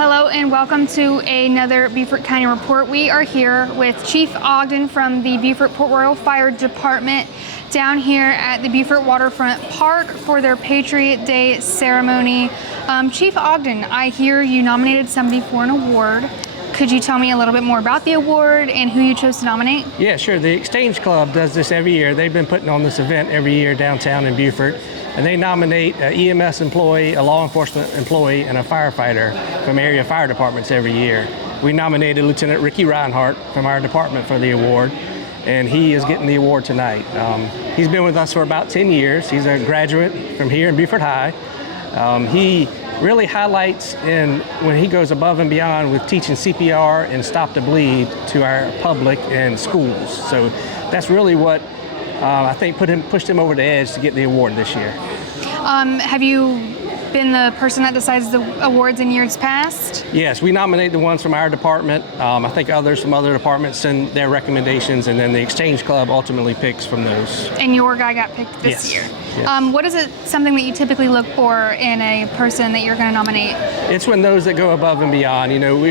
Hello and welcome to another Beaufort County Report. We are here with Chief Ogden from the Beaufort Port Royal Fire Department down here at the Beaufort Waterfront Park for their Patriot Day ceremony. Chief Ogden, I hear you nominated somebody for an award. Could you tell me a little bit more about the award and who you chose to nominate? Yeah, sure. The Exchange Club does this every year. They've been putting on this event every year downtown in Beaufort. And they nominate an EMS employee, a law enforcement employee, and a firefighter from area fire departments every year. We nominated Lieutenant Rickey Reinhardt from our department for the award, and he is getting the award tonight. He's been with us for about 10 years. He's a graduate from here in Beaufort High. He really highlights when he goes above and beyond with teaching CPR and stop the bleed to our public and schools. So that's really what I think pushed him over the edge to get the award this year. Have you been the person that decides the awards in years past? Yes, we nominate the ones from our department. I think others from other departments send their recommendations, and then the Exchange Club ultimately picks from those. And your guy got picked this year. Yes. What is something that you typically look for in a person that you're going to nominate? It's when those that go above and beyond. You know,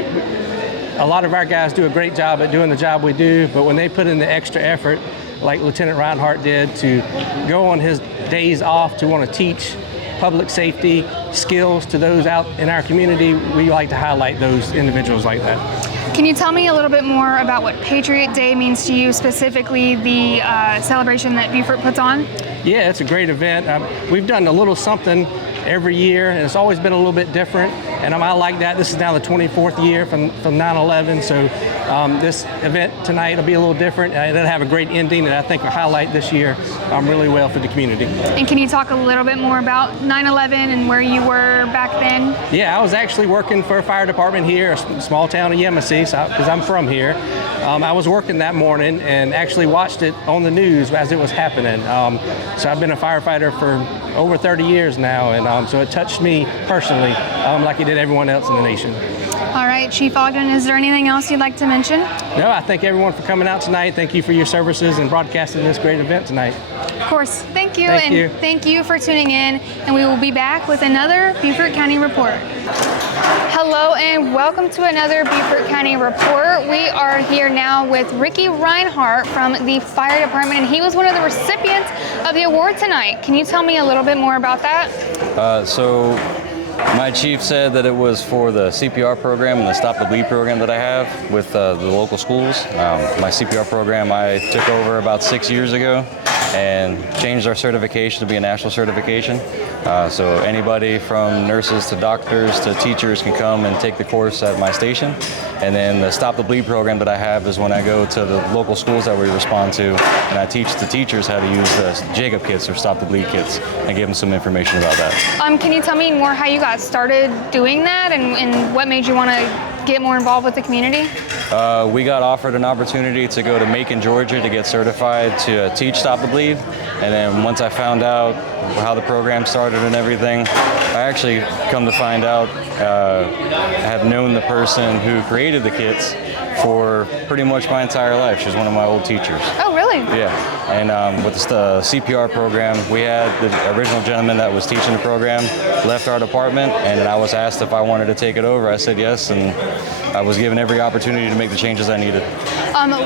a lot of our guys do a great job at doing the job we do, but when they put in the extra effort, like Lieutenant Reinhardt did, to go on his days off to want to teach public safety skills to those out in our community, we like to highlight those individuals like that. Can you tell me a little bit more about what Patriot Day means to you, specifically the celebration that Beaufort puts on? Yeah, it's a great event. We've done a little something every year, and it's always been a little bit different, and I like that. This is now the 24th year from 9/11, so this event tonight will be a little different. It'll have a great ending, and I think will highlight this year really well for the community. And can you talk a little bit more about 9/11 and where you were back then? Yeah, I was actually working for a fire department here, a small town of Yemassee, because I'm from here. I was working that morning and actually watched it on the news as it was happening. So I've been a firefighter for over 30 years now, and so it touched me personally, like it did everyone else in the nation. All right, Chief Ogden, is there anything else you'd like to mention? No, I thank everyone for coming out tonight. Thank you for your services and broadcasting this great event tonight. Of course, thank you. Thank you. Thank you for tuning in, and we will be back with another Beaufort County Report. Hello and welcome to another Beaufort County Report. We are here now with Rickey Reinhardt from the fire department, and he was one of the recipients of the award tonight. Can you tell me a little bit more about that? So my chief said that it was for the CPR program and the Stop the Bleed program that I have with the local schools. My CPR program I took over about 6 years ago and changed our certification to be a national certification. So anybody from nurses to doctors to teachers can come and take the course at my station. And then the Stop the Bleed program that I have is when I go to the local schools that we respond to, and I teach the teachers how to use the Jacob kits or Stop the Bleed kits and give them some information about that. Can you tell me more how you got started doing that and what made you want to get more involved with the community? We got offered an opportunity to go to Macon, Georgia to get certified to teach Stop the Bleed. And then once I found out how the program started and everything, I actually come to find out I have known the person who created the kits for pretty much my entire life. She's one of my old teachers. Oh, really? Yeah, and with the CPR program, we had the original gentleman that was teaching the program left our department, and I was asked if I wanted to take it over. I said yes, and I was given every opportunity to make the changes I needed.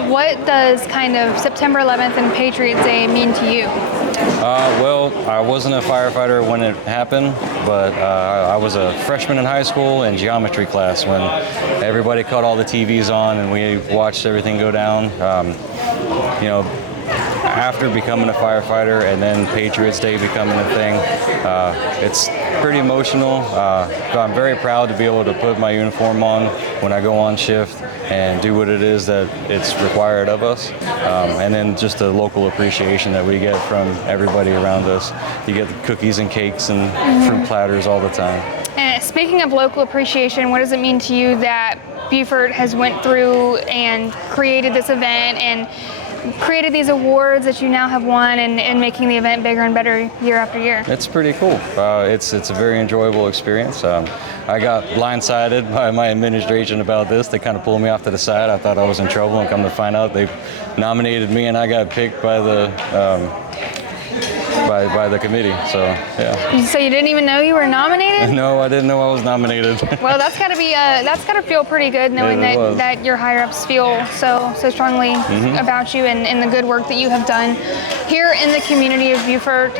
What does kind of September 11th and Patriot Day mean to you? Well, I wasn't a firefighter when it happened, but I was a freshman in high school in geometry class when everybody cut all the TVs on and we watched everything go down. You know, after becoming a firefighter and then Patriots Day becoming a thing, it's pretty emotional. I'm very proud to be able to put my uniform on when I go on shift and do what it is that it's required of us. And then just the local appreciation that we get from everybody around us. You get the cookies and cakes and fruit platters all the time. And speaking of local appreciation, what does it mean to you that Beaufort has went through and created this event and created these awards that you now have won and making the event bigger and better year after year? It's pretty cool. It's a very enjoyable experience. I got blindsided by my administration about this. They kind of pulled me off to the side. I thought I was in trouble, and come to find out they nominated me and I got picked by the by the committee. So yeah. So you didn't even know you were nominated? No, I didn't know I was nominated. Well, that's gotta feel pretty good knowing that your higher ups feel so strongly about you and the good work that you have done here in the community of Beaufort.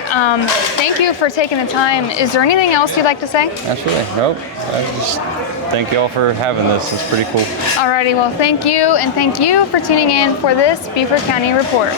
Thank you for taking the time. Is there anything else you'd like to say? Absolutely. Nope. I just thank you all for having this. It's pretty cool. Alrighty, well, thank you, and thank you for tuning in for this Beaufort County Report.